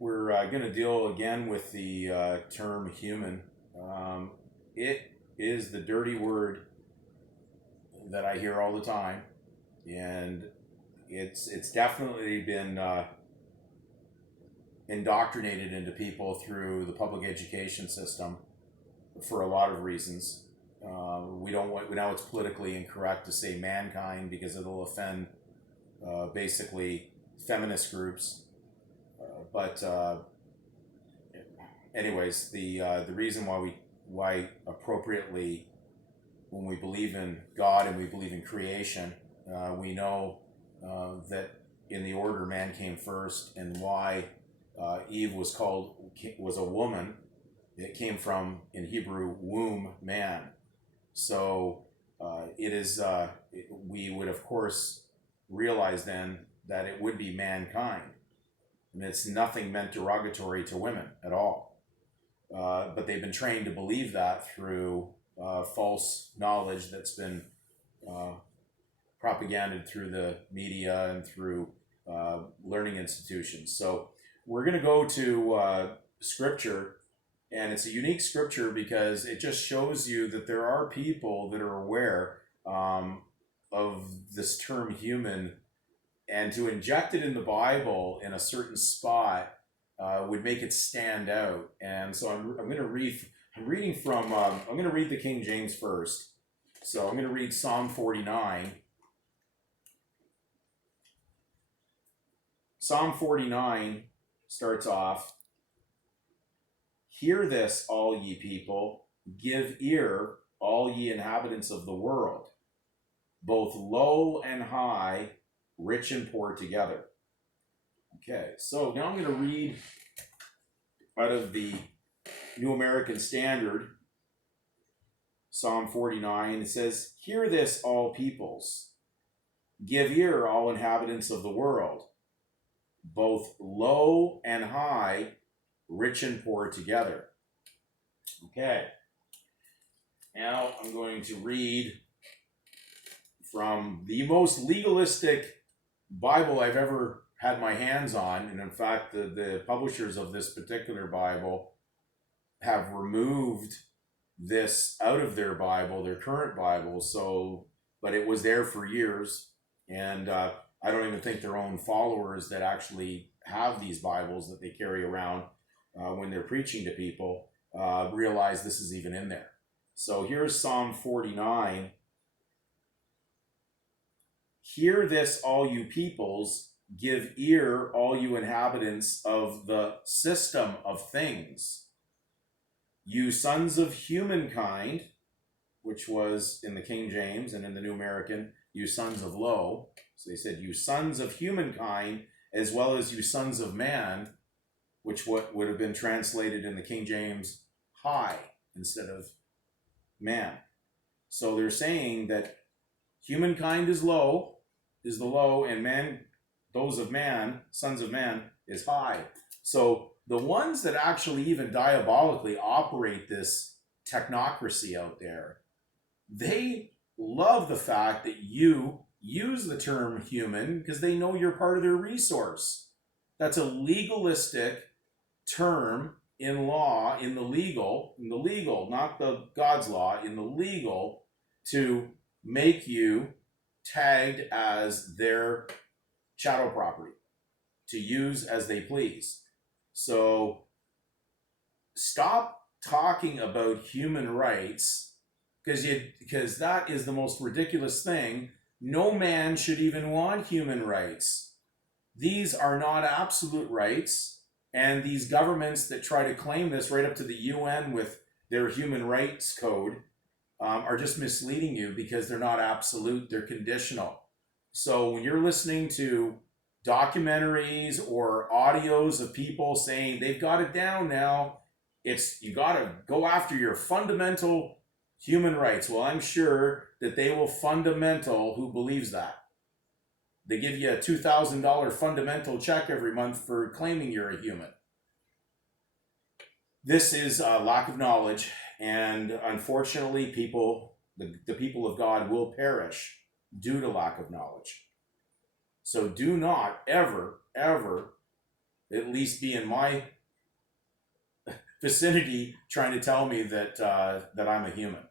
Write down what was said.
We're going to deal again with the term human. It is the dirty word that I hear all the time, and it's definitely been indoctrinated into people through the public education system for a lot of reasons. We don't want now it's politically incorrect to say mankind because it'll offend basically feminist groups. But anyways, the reason why appropriately when we believe in God and we believe in creation, we know that in the order man came first, and why Eve was a woman. It came from, in Hebrew, womb man. So it is. We would of course realize then that it would be mankind. And it's nothing meant derogatory to women at all. But they've been trained to believe that through false knowledge that's been propaganded through the media and through learning institutions. So we're going to go to Scripture, and it's a unique Scripture because it just shows you that there are people that are aware of this term human, and to inject it in the Bible in a certain spot would make it stand out. And so I'm going to read. I'm reading from. I'm going to read the King James first. So I'm going to read Psalm 49. Psalm 49 starts off, "Hear this, all ye people, give ear, all ye inhabitants of the world, both low and high, rich and poor together." Okay, so now I'm going to read out of the New American Standard, Psalm 49. It says, "Hear this, all peoples, give ear, all inhabitants of the world, both low and high, rich and poor together." Okay, now I'm going to read from the most legalistic Bible I've ever had my hands on. And in fact, the publishers of this particular Bible have removed this out of their Bible, their current Bible. So, but it was there for years. And I don't even think their own followers that actually have these Bibles that they carry around when they're preaching to people realize this is even in there. So here's Psalm 49. "Hear this, all you peoples, give ear, all you inhabitants of the system of things. You sons of humankind," which was in the King James, and in the New American, "you sons of low." So they said, "You sons of humankind, as well as you sons of man," which would have been translated in the King James, high, instead of man. So they're saying that humankind is the low, and man, those of man, sons of man, is high. So the ones that actually even diabolically operate this technocracy out there, they love the fact that you use the term human because they know you're part of their resource. That's a legalistic term in law, in the legal, not the God's law, in the legal, to make you tagged as their chattel property to use as they please. So stop talking about human rights because that is the most ridiculous thing. No man should even want human rights. These are not absolute rights, and these governments that try to claim this right up to the UN with their human rights code are just misleading you because they're not absolute, they're conditional. So when you're listening to documentaries or audios of people saying they've got it down now, you got to go after your fundamental human rights. Well, I'm sure that they will fundamental who believes that. They give you a $2,000 fundamental check every month for claiming you're a human. This is a lack of knowledge, and unfortunately, the people of God will perish due to lack of knowledge. So do not ever at least be in my vicinity trying to tell me that that I'm a human.